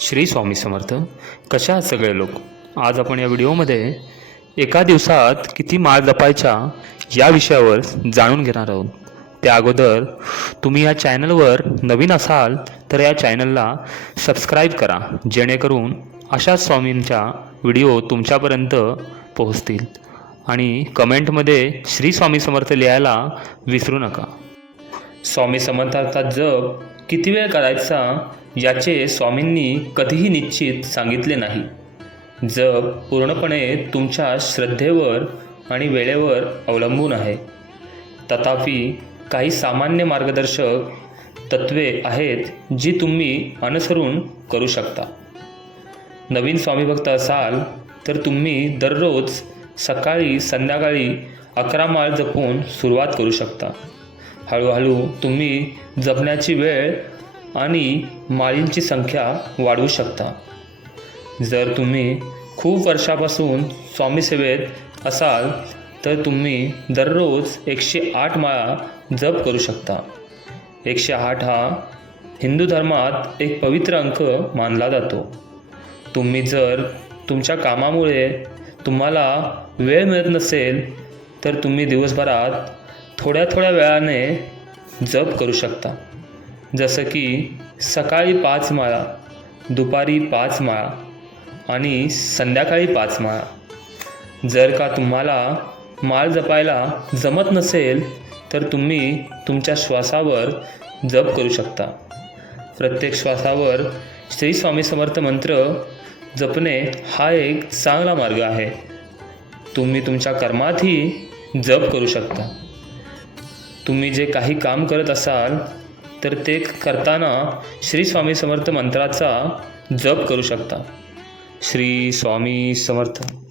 श्री स्वामी समर्थ. कशा आहात सगळे लोक? आज आपण या व्हिडिओमध्ये एका दिवसात किती माळ जपायच्या या विषयावर जाणून घेणार आहोत. त्या अगोदर तुम्ही या चॅनलवर नवीन असाल तर या चॅनलला सबस्क्राईब करा जेणेकरून अशाच स्वामींच्या व्हिडिओ तुमच्यापर्यंत पोहोचतील. आणि कमेंटमध्ये श्री स्वामी समर्थ लिहायला विसरू नका. स्वामी समर्थाचा जप किती वेळ करायचा याचे स्वामींनी कधीही निश्चित सांगितले नाही. जप पूर्णपणे तुमच्या श्रद्धेवर आणि वेळेवर अवलंबून आहे. तथापि काही सामान्य मार्गदर्शक तत्वे आहेत जी तुम्ही अनुसरून करू शकता. नवीन स्वामीभक्त असाल तर तुम्ही दररोज सकाळी संध्याकाळी अकरा माळ जपून सुरुवात करू शकता. हळूहळू तुम्ही जपण्याची वेळ आणि माळींची संख्या वाढवू शकता. जर तुम्ही खूप वर्षापासून स्वामीसेवेत असाल तर तुम्ही दररोज एकशे आठ माळा जप करू शकता. एकशे आठ हा हिंदू धर्मात एक पवित्र अंक मानला जातो. तुम्ही जर तुमच्या कामामुळे तुम्हाला वेळ मिळत नसेल तर तुम्ही दिवसभरात थोड्या थोड्या वेळाने जप करू शकता. जसं की सकाळी पाच माळा दुपारी पाच माळा आणि संध्याकाळी पाच माळा. जर का तुम्हाला माळ जपायला जमत नसेल तर तुम्ही तुमच्या श्वासावर जप करू शकता. प्रत्येक श्वासावर श्री स्वामी समर्थ मंत्र जपणे हा एक चांगला मार्ग आहे. तुम्ही तुमच्या कर्मातही जप करू शकता. तुम्ही जे काही काम करत असाल तर ते करताना श्री स्वामी समर्थ मंत्राचा जप करू शकता. श्री स्वामी समर्थ.